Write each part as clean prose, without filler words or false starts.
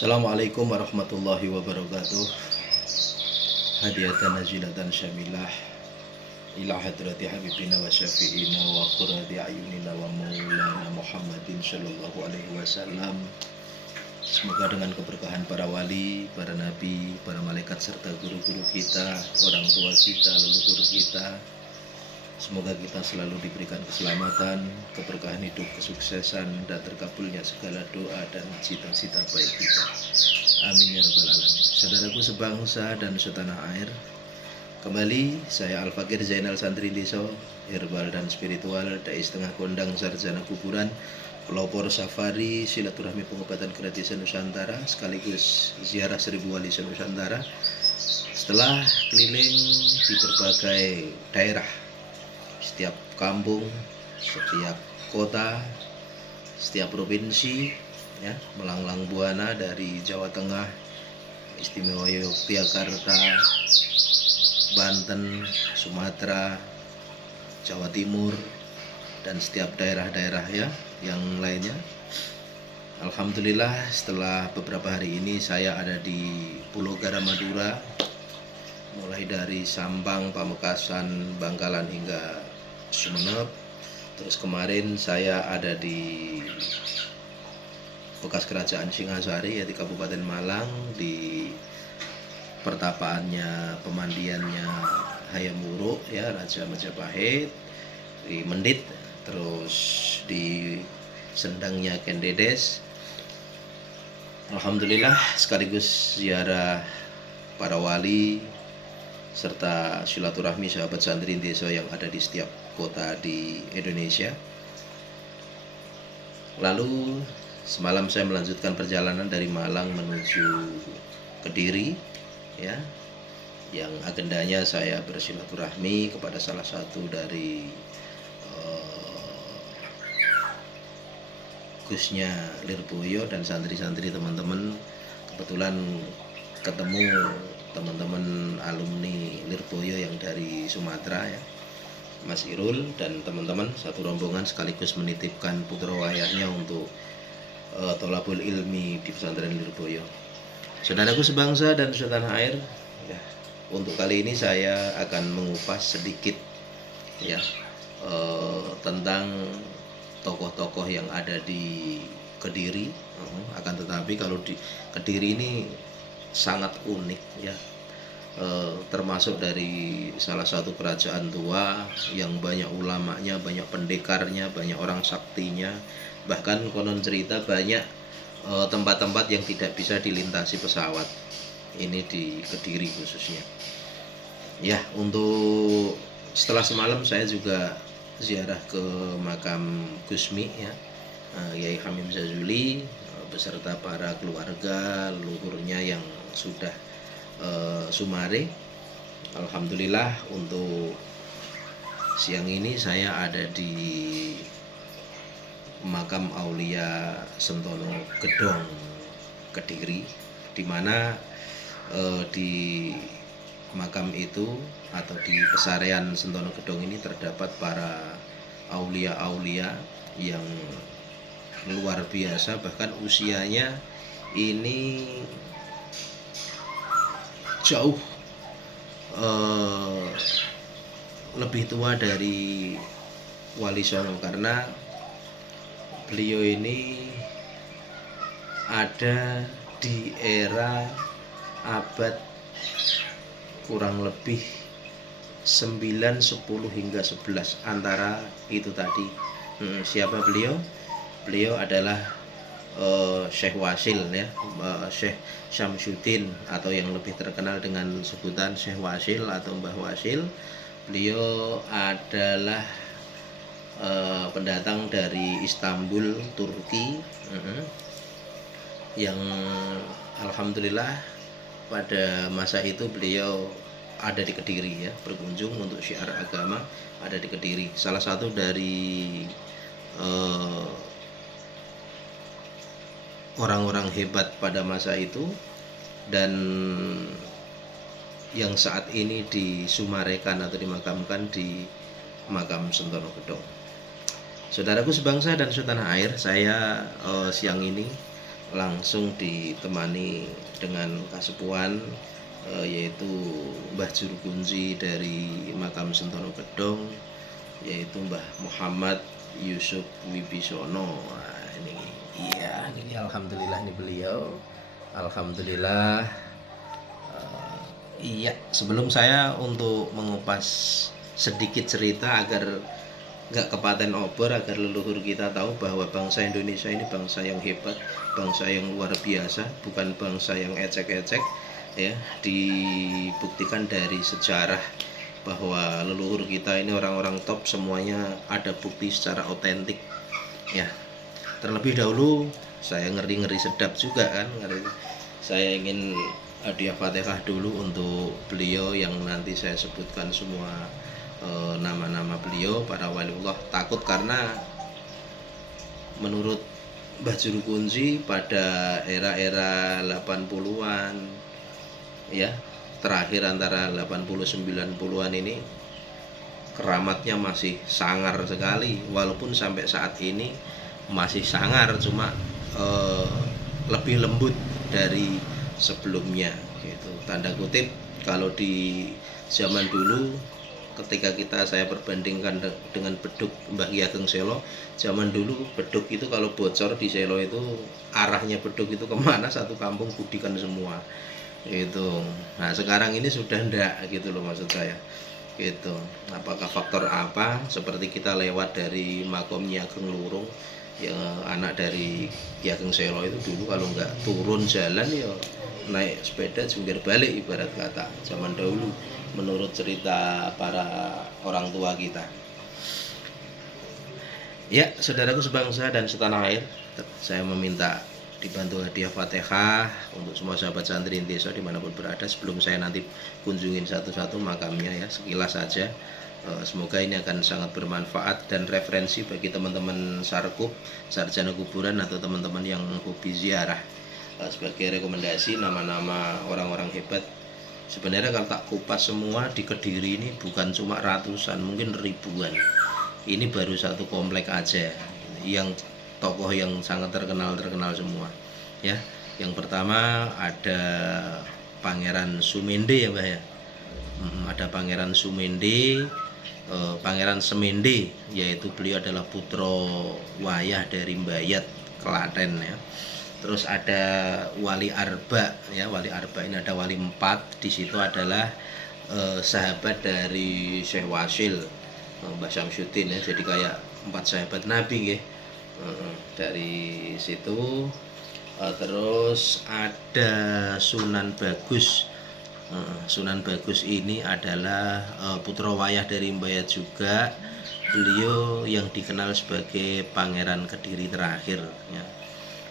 Assalamualaikum warahmatullahi wabarakatuh. Hadiyatan najilatan syamilah ila hadrati habibina wa syafi'ina wa qurrati ayunina wa maulana Muhammadin sallallahu alaihi wasallam. Semoga dengan keberkahan para wali, para nabi, para malaikat serta guru-guru kita, orang tua kita, leluhur kita, semoga kita selalu diberikan keselamatan, keberkahan hidup, kesuksesan, dan terkabulnya segala doa dan cita-cita baik kita. Amin ya rabbal alamin. Saudaraku sebangsa dan setanah air, kembali saya Al-Fakir Zainal Santri Deso, herbal dan spiritual, dai setengah kondang sarjana kuburan, pelopor safari silaturahmi pengobatan gratisan Nusantara, sekaligus ziarah 1000 wali Nusantara. Setelah keliling di berbagai daerah, setiap kampung, setiap kota, setiap provinsi, ya, melanglang buana dari Jawa Tengah, Istimewa Yogyakarta, Banten, Sumatera, Jawa Timur, dan setiap daerah-daerah ya yang lainnya. Alhamdulillah, setelah beberapa hari ini saya ada di Pulau Garam Madura, mulai dari Sampang, Pamekasan, Bangkalan hingga Sumeneb. Terus kemarin saya ada di bekas kerajaan Singasari, yaitu Kabupaten Malang, di pertapaannya, pemandiannya Hayam Wuruk ya, Raja Majapahit, di Mendit, terus di Sendangnya Kendedes. Alhamdulillah, sekaligus ziarah para wali serta silaturahmi sahabat santri desa yang ada di setiap kota di Indonesia. Lalu semalam saya melanjutkan perjalanan dari Malang menuju Kediri ya, yang agendanya saya bersilaturahmi kepada salah satu dari Gusnya Lirboyo dan santri-santri teman-teman. Kebetulan ketemu teman-teman alumni Lirboyo yang dari Sumatera ya, Mas Irul dan teman-teman satu rombongan, sekaligus menitipkan putra wayahnya untuk tolabul ilmi di pesantren Lirboyo. Saudaraku sebangsa dan setanah air ya, untuk kali ini saya akan mengupas sedikit ya tentang tokoh-tokoh yang ada di Kediri. Akan tetapi kalau di Kediri ini sangat unik ya, termasuk dari salah satu kerajaan tua yang banyak ulamanya, banyak pendekarnya, banyak orang saktinya, bahkan konon cerita banyak tempat-tempat yang tidak bisa dilintasi pesawat. Ini di Kediri khususnya ya. Untuk setelah semalam saya juga ziarah ke makam Gusmi ya, Yai Hamim Zazuli beserta para keluarga leluhurnya yang sudah sumare. Alhamdulillah, untuk siang ini saya ada di makam Aulia Sentono Gedong Kediri, di mana di makam itu atau di pesarean Sentono Gedong ini terdapat para aulia-aulia yang luar biasa, bahkan usianya ini jauh lebih tua dari Wali Songo, karena beliau ini ada di era abad kurang lebih 9, 10 hingga 11 antara itu tadi. Siapa beliau? Beliau adalah Syekh Wasil ya, Syekh Syamsuddin, atau yang lebih terkenal dengan sebutan Syekh Wasil atau Mbah Wasil. Beliau adalah pendatang dari Istanbul, Turki, yang alhamdulillah pada masa itu beliau ada di Kediri ya, berkunjung untuk syiar agama, ada di Kediri. Salah satu dari orang-orang hebat pada masa itu, dan yang saat ini disumarekan atau dimakamkan di makam Sentono Gedong. Saudaraku sebangsa dan setanah air, saya siang ini langsung ditemani dengan kasepuan yaitu Mbah Juru Kunci dari makam Sentono Gedong, yaitu Mbah Muhammad Yusuf Wibisono. Nah, ini iya, ini alhamdulillah ini beliau. Alhamdulillah. Iya, sebelum saya untuk mengupas sedikit cerita agar nggak kepaten obor, agar leluhur kita tahu bahwa bangsa Indonesia ini bangsa yang hebat, bangsa yang luar biasa, bukan bangsa yang ecek-ecek, ya. Dibuktikan dari sejarah bahwa leluhur kita ini orang-orang top, semuanya ada bukti secara otentik, ya. Terlebih dahulu saya ngeri-ngeri sedap juga kan, saya ingin hadiah Fatihah dulu untuk beliau yang nanti saya sebutkan semua nama-nama beliau, para waliullah. Takut karena menurut Mbah Juru Kunci pada era-era 80-an ya, terakhir antara 80-90-an ini keramatnya masih sangar sekali, walaupun sampai saat ini masih sangar, cuma lebih lembut dari sebelumnya gitu, tanda kutip. Kalau di zaman dulu ketika saya perbandingkan dengan beduk Mbah Ki Ageng Selo, zaman dulu beduk itu kalau bocor di Selo itu arahnya beduk itu kemana, satu kampung budikan semua gitu. Nah sekarang ini sudah ndak gitu loh, maksud saya gitu. Apakah faktor apa, seperti kita lewat dari makom Nyi Ageng Lurung ya, anak dari Ki Ageng Selo itu dulu kalau nggak turun jalan ya naik sepeda jungkir balik, ibarat kata zaman dahulu menurut cerita para orang tua kita. Ya, saudaraku sebangsa dan setanah air, saya meminta dibantu hadiah Fatihah untuk semua sahabat santri Intiso dimanapun berada, sebelum saya nanti kunjungin satu-satu makamnya ya, sekilas saja. Semoga ini akan sangat bermanfaat dan referensi bagi teman-teman sarkup, sarjana kuburan, atau teman-teman yang hobi ziarah. Sebagai rekomendasi nama-nama orang-orang hebat. Sebenarnya kalau tak kupas semua di Kediri ini bukan cuma ratusan, mungkin ribuan. Ini baru satu komplek aja yang tokoh yang sangat terkenal semua ya. Yang pertama ada Pangeran Sumende ya Mbah ya. Ada Pangeran Sumende, Pangeran Semende, yaitu beliau adalah putra wayah dari Mbayat, Klaten ya. Terus ada Wali Arba ya, Wali Arba ini ada wali 4, di situ adalah sahabat dari Syekh Wasil, Mbah Syamsuddin ya, jadi kayak 4 sahabat Nabi ya. Dari situ terus ada Sunan Bagus. Sunan Bagus ini adalah putra wayah dari Mbayat juga. Beliau yang dikenal sebagai Pangeran Kediri terakhir ya.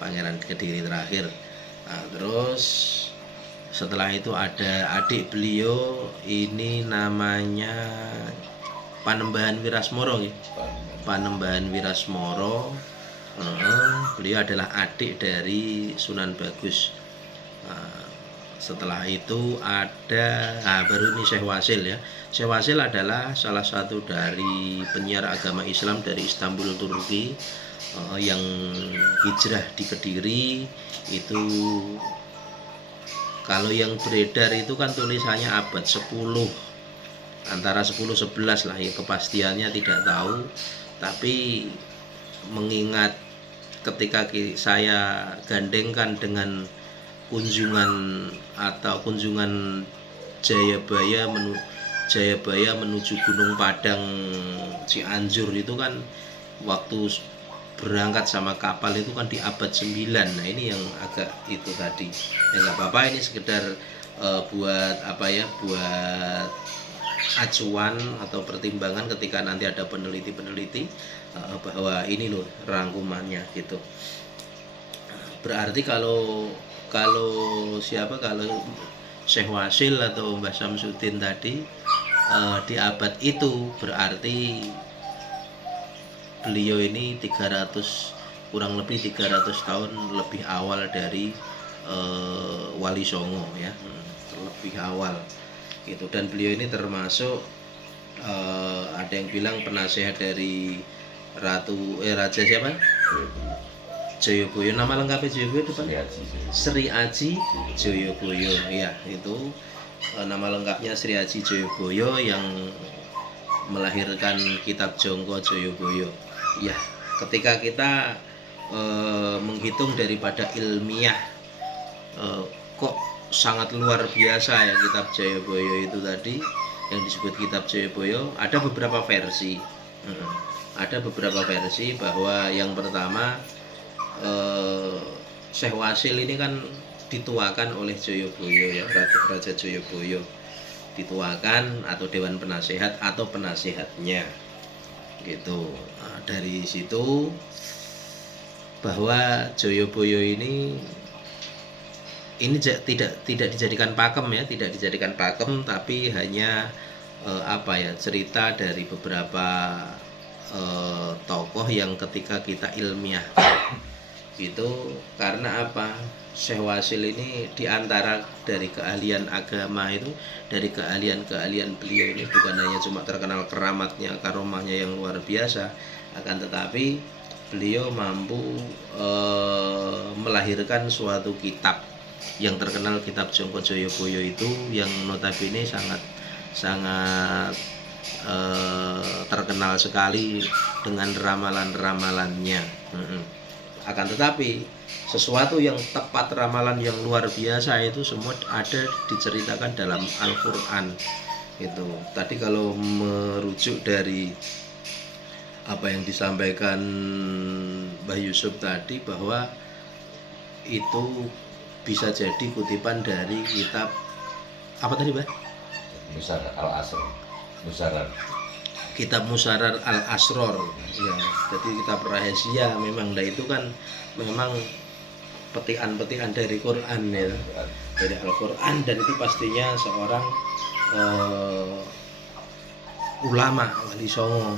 Pangeran Kediri terakhir. Nah, terus setelah itu ada adik beliau, ini namanya Panembahan Wirasmoro ya. Panembahan Wirasmoro. Beliau adalah adik dari Sunan Bagus. Nah, setelah itu ada baru ini Syekh Wasil ya. Syekh Wasil adalah salah satu dari penyiar agama Islam dari Istanbul, Turki, yang hijrah di Kediri. Itu kalau yang beredar itu kan tulisannya abad 10, antara 10-11 lah ya, kepastiannya tidak tahu. Tapi mengingat ketika saya gandengkan dengan kunjungan Jayabaya menuju Gunung Padang Cianjur, itu kan waktu berangkat sama kapal itu kan di abad 9. Nah ini yang agak itu tadi ya, nggak apa-apa, ini sekedar buat apa ya, buat acuan atau pertimbangan ketika nanti ada peneliti-peneliti bahwa ini loh rangkumannya gitu. Berarti kalau Syekh Wasil atau Mbah Syamsuddin tadi di abad itu, berarti beliau ini kurang lebih 300 tahun lebih awal dari Wali Songo ya, terlebih awal gitu. Dan beliau ini termasuk ada yang bilang penasehat dari Raja siapa? Joyoboyo. Nama lengkapnya Joyoboyo depan? Sri Aji. Sri Aji Joyoboyo. Ya, itu nama lengkapnya Sri Aji Joyoboyo yang melahirkan kitab Jongko Joyoboyo. Ya, ketika kita menghitung daripada ilmiah, kok sangat luar biasa ya kitab Joyoboyo itu tadi yang disebut kitab Joyoboyo. Ada beberapa versi. Ada beberapa versi bahwa yang pertama Syekh Wasil ini kan dituakan oleh Joyoboyo ya, Raja Joyoboyo dituakan atau Dewan Penasehat atau penasehatnya gitu. Nah, dari situ bahwa Joyoboyo ini tidak dijadikan pakem ya, tidak dijadikan pakem, tapi hanya cerita dari beberapa tokoh yang ketika kita ilmiah gitu. Karena apa? Syekh Wasil ini diantara dari keahlian agama itu, dari keahlian beliau ini bukan hanya cuma terkenal keramatnya, karomahnya yang luar biasa, akan tetapi beliau mampu melahirkan suatu kitab yang terkenal, kitab Jongko Joyoboyo itu, yang notabene sangat terkenal sekali dengan ramalan-ramalannya. Akan tetapi sesuatu yang tepat, ramalan yang luar biasa itu semua ada diceritakan dalam Al-Quran itu. Tadi kalau merujuk dari apa yang disampaikan Mbah Yusuf tadi, bahwa itu bisa jadi kutipan dari kitab apa tadi, Mbah? Musarar Al-Asr. Kitab Musarar Al-Asror ya, jadi kitab rahasia memang. Nah itu kan memang petikan-petikan dari Quran ya, dari Al-Quran, dan itu pastinya seorang ulama wali songo.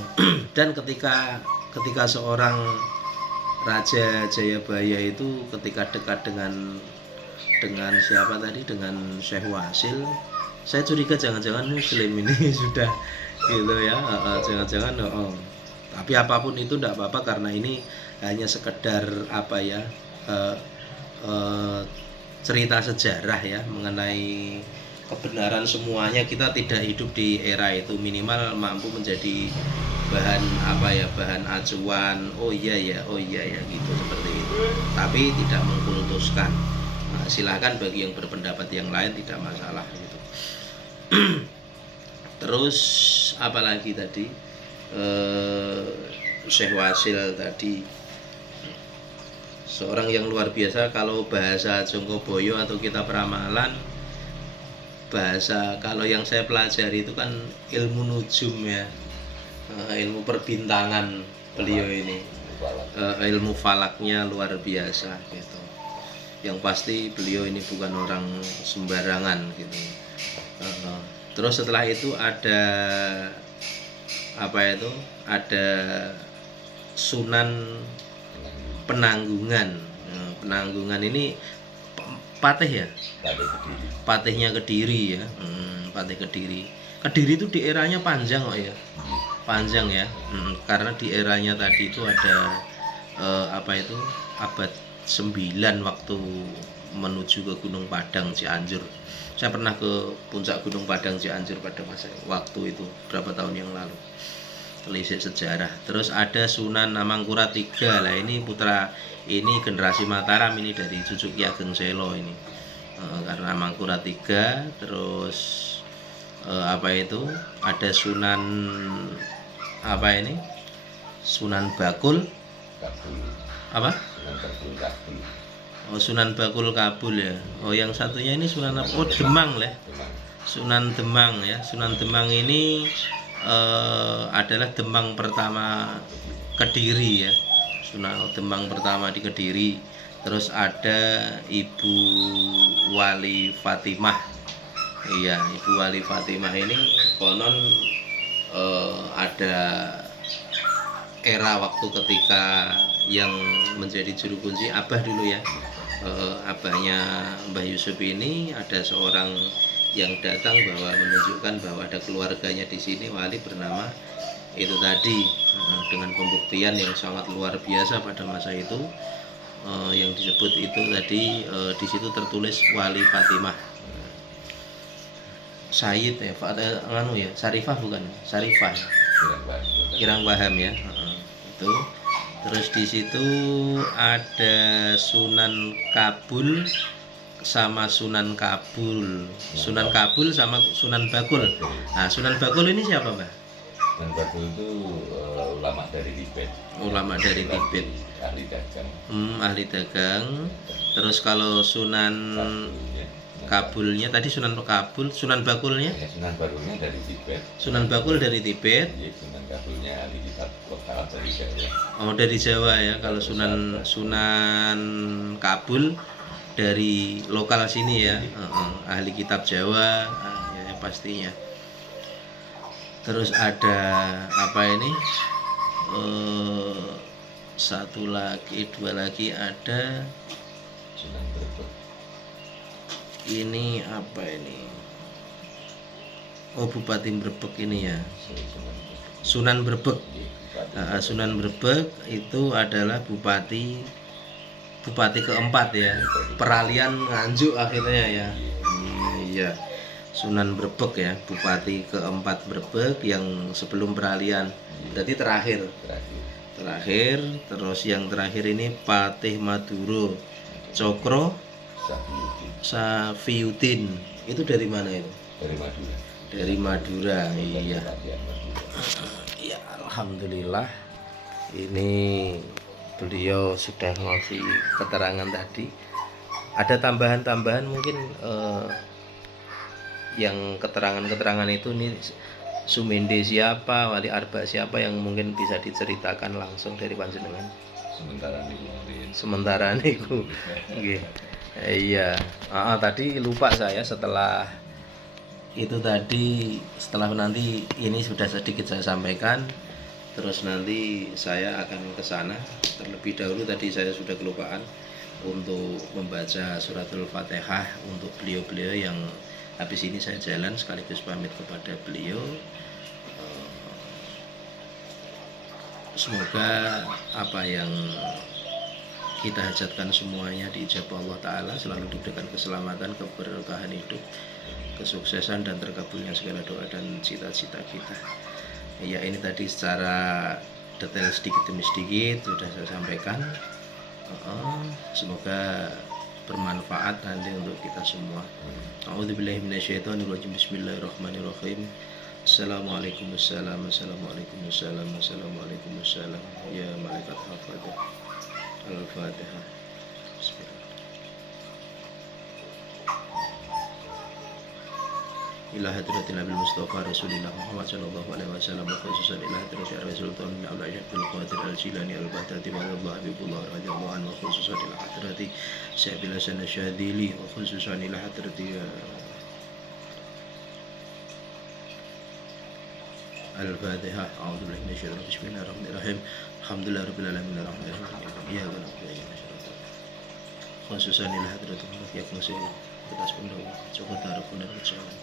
Dan ketika seorang Raja Jayabaya itu ketika dekat dengan siapa tadi, dengan Syekh Wasil, saya curiga jangan-jangan Muslim ini sudah gitu ya, jangan-jangan. Tapi apapun itu tidak apa-apa, karena ini hanya sekedar cerita sejarah ya mengenai kebenaran semuanya. Kita tidak hidup di era itu, minimal mampu menjadi bahan bahan acuan. Oh iya ya gitu, seperti itu, tapi tidak mengkultuskan. Nah, silakan bagi yang berpendapat yang lain, tidak masalah gitu. Terus apalagi tadi Syekh Wasil tadi seorang yang luar biasa. Kalau bahasa Jongkoboyo atau kitab ramalan, bahasa kalau yang saya pelajari itu kan ilmu nujum ya, ilmu perbintangan beliau ini, ilmu falaknya luar biasa gitu. Yang pasti beliau ini bukan orang sembarangan gitu. Terus setelah itu ada ada Sunan Penanggungan. Penanggungan ini Patih ya, Patihnya Kediri ya, Patih Kediri. Kediri itu di eranya panjang kok ya, panjang ya, karena di eranya tadi itu ada abad 9 waktu menuju ke Gunung Padang Cianjur. Saya pernah ke puncak Gunung Padang Cianjur pada masa waktu itu berapa tahun yang lalu, telisik sejarah. Terus ada Sunan Amangkurat III. Lah ini putra, ini generasi Mataram, ini dari cucu Ki Ageng Selo ini, karena Amangkurat III. Terus ada Sunan Sunan Bakul Sunan Bakul Kabul ya. Yang satunya ini Sunan Demang lah, Sunan Demang ya. Sunan Demang ini adalah Demang pertama Kediri ya, Sunan Demang pertama di Kediri. Terus ada Ibu Wali Fatimah. Iya, Ibu Wali Fatimah ini konon ada era waktu ketika yang menjadi juru kunci Abah dulu ya, abahnya Mbah Yusuf ini, ada seorang yang datang bahwa menunjukkan bahwa ada keluarganya di sini, wali bernama itu tadi, dengan pembuktian yang sangat luar biasa pada masa itu. yang disebut itu tadi di situ tertulis Wali Fatimah Sayyid ya, nganu ya, Sarifah bukan? Sarifah. Kirang paham ya. Itu. Terus di situ ada Sunan Kabul sama Sunan Kabul. Sunan Kabul sama Sunan Bakul. Nah, Sunan Bakul ini siapa, Mbak? Sunan Bakul itu ulama dari Tibet. Ulama dari Tibet. Ahli dagang. Ahli dagang. Terus kalau Sunan Kabulnya tadi Sunan Kabul, Sunan Bakulnya? Ya, Sunan Bakulnya dari Tibet. Sunan Bakul dari Tibet. Ya, Sunan Kabulnya ahli kitab lokal dari Jawa. Oh, dari Jawa ya. Kalau Sunan Kabul dari lokal sini ya. Ahli kitab Jawa, ya pastinya. Terus ada apa ini? Satu lagi, dua lagi ada Sunan Brebek. ini apa ini? Oh, Bupati Brebek ini ya. Sunan Brebek. Sunan Brebek itu adalah bupati keempat ya. Peralihan Nganjuk akhirnya ya. Iya. Sunan Brebek ya, bupati keempat Brebek yang sebelum peralihan. Berarti terakhir. Terus yang terakhir ini Patih Maduro Cokro Safiuddin. Itu dari mana itu? Dari Madura. Dari Madura, iya. Ya, alhamdulillah. Ini beliau sudah ngasih keterangan tadi. Ada tambahan-tambahan mungkin yang keterangan-keterangan itu nih Sumende siapa, Wali Arba siapa yang mungkin bisa diceritakan langsung dari panjenengan. Sementara niku. Nggih. Iya. Tadi lupa saya setelah nanti ini sudah sedikit saya sampaikan. Terus nanti saya akan ke sana. Terlebih dahulu tadi saya sudah kelupaan untuk membaca suratul Fatihah untuk beliau-beliau yang habis ini saya jalan sekaligus pamit kepada beliau. Semoga apa yang kita hajatkan semuanya diijabah Allah Ta'ala, selalu diberikan keselamatan, keberkahan hidup, kesuksesan dan terkabulnya segala doa dan cita-cita kita. Ya, ini tadi secara detail sedikit demi sedikit sudah saya sampaikan. Semoga bermanfaat nanti untuk kita semua. A'udzubillahi minasyaitonirrajim. Bismillahirrahmanirrahim. Assalamualaikum warahmatullahi wabarakatuh. Ya malaikat hafadzah. Al-Fatihah. Bismillah. Ila hadratin Nabi Mustafa Rasulullah Muhammad sallallahu alaihi wasallam, khususan ila hadratin Arwah Sultan Abdul Aziz bin Qadir Al-Jilani Al-Bahtati wa Allah Habibullah radhiyallahu anhu, khususan ila hadrati Syaikhul Hasan Syadili, khususan ila hadrati Al-Fatihah. A'udzu billahi minasyaitonir rajim. Bismillahirrahmanirrahim. Alhamdulillahirabbil alamin arrahmanir rahim. Iyyaka na'budu wa iyyaka nasta'in. Khususan ila hadrati Muhammad Musil atas pendahulu cukup tarafun dan berjalan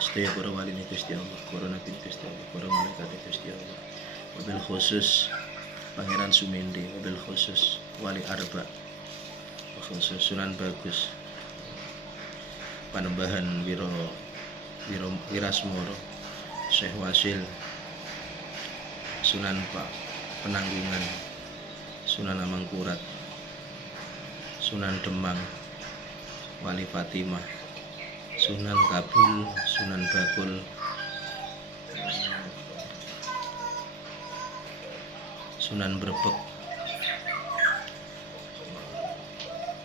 setiap para wali ini Gusti Allah, para nabi Gusti Allah, para malaikat Gusti Allah, wabil khusus Pangeran Sumende, wabil khusus Wali Arba, khusus Sunan Bagus, Panembahan Wirasmoro, Syekh Wasil, Sunan Pak Penanggungan, Sunan Amangkurat, Sunan Demang, Wali Fatimah, Sunan Kabul, Sunan Bakul, Sunan Brebek,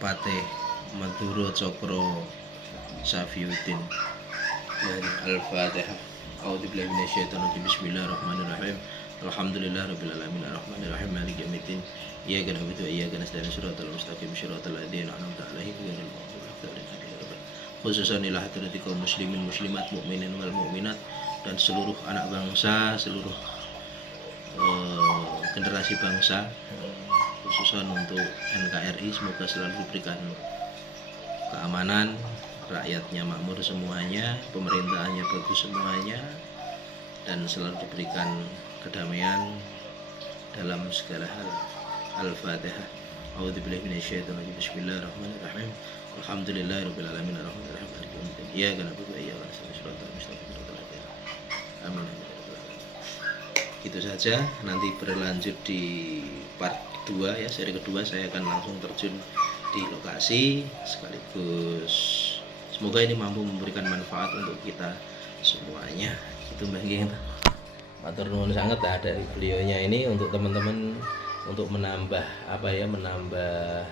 Patih Maduro Cokro Safiuddin. Dari Al-Fatihah. A'udzubillahi minasyaitonir rajim. Bismillahirrahmanirrahim. Alhamdulillahirabbil alamin arrahmanir rahim maliki yaumiddin. Iyyaka na'budu wa iyyaka nasta'in. Shiratal mustaqim shiratal ladzina an'amta 'alaihim ghairil maghdubi 'alaihim. Khususan ila hadrati kaum muslimin muslimat mukminin wal mukminat dan seluruh anak bangsa, seluruh generasi bangsa, khususan untuk NKRI, semoga selalu diberikan keamanan, rakyatnya makmur semuanya, pemerintahannya bagus semuanya, dan selalu diberikan kedamaian dalam segala hal. Al-Fatihah. A'udzubillahi minasyaitonir rajim. Bismillahirrahmanirrahim. Alhamdulillahirabbil alamin arrahmanirrahim maliki yaumiddin. Iyyaka na'budu wa iyyaka nasta'in ihdinas siratal mustaqim. Amin. Itu saja, nanti berlanjut di part 2 ya, seri kedua saya akan langsung terjun di lokasi sekaligus semoga ini mampu memberikan manfaat untuk kita semuanya. Itu Mbak Nggih. Matur nuwun sangat dari beliaunya ini untuk teman-teman untuk menambah menambah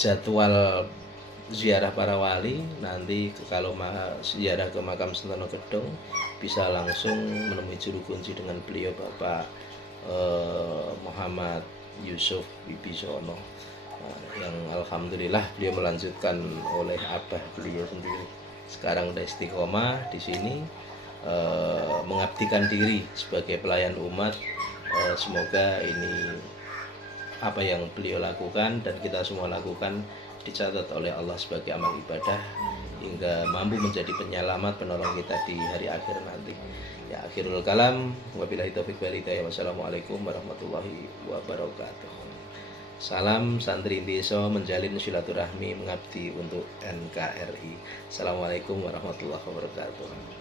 jadwal ziarah para wali. Nanti kalau ziarah ke makam Sentono Gedong bisa langsung menemui juru kunci dengan beliau Bapak Muhammad Yusuf Wibisono, yang alhamdulillah beliau melanjutkan oleh abah beliau sendiri. Sekarang udah istiqomah di sini, mengabdikan diri sebagai pelayan umat. Semoga ini apa yang beliau lakukan dan kita semua lakukan dicatat oleh Allah sebagai amal ibadah hingga mampu menjadi penyelamat penolong kita di hari akhir nanti. Ya, akhirul kalam, wabillahi taufiq wal hidayah. Wassalamualaikum warahmatullahi wabarakatuh. Salam santri desa menjalin silaturahmi mengabdi untuk NKRI. Assalamualaikum warahmatullahi wabarakatuh.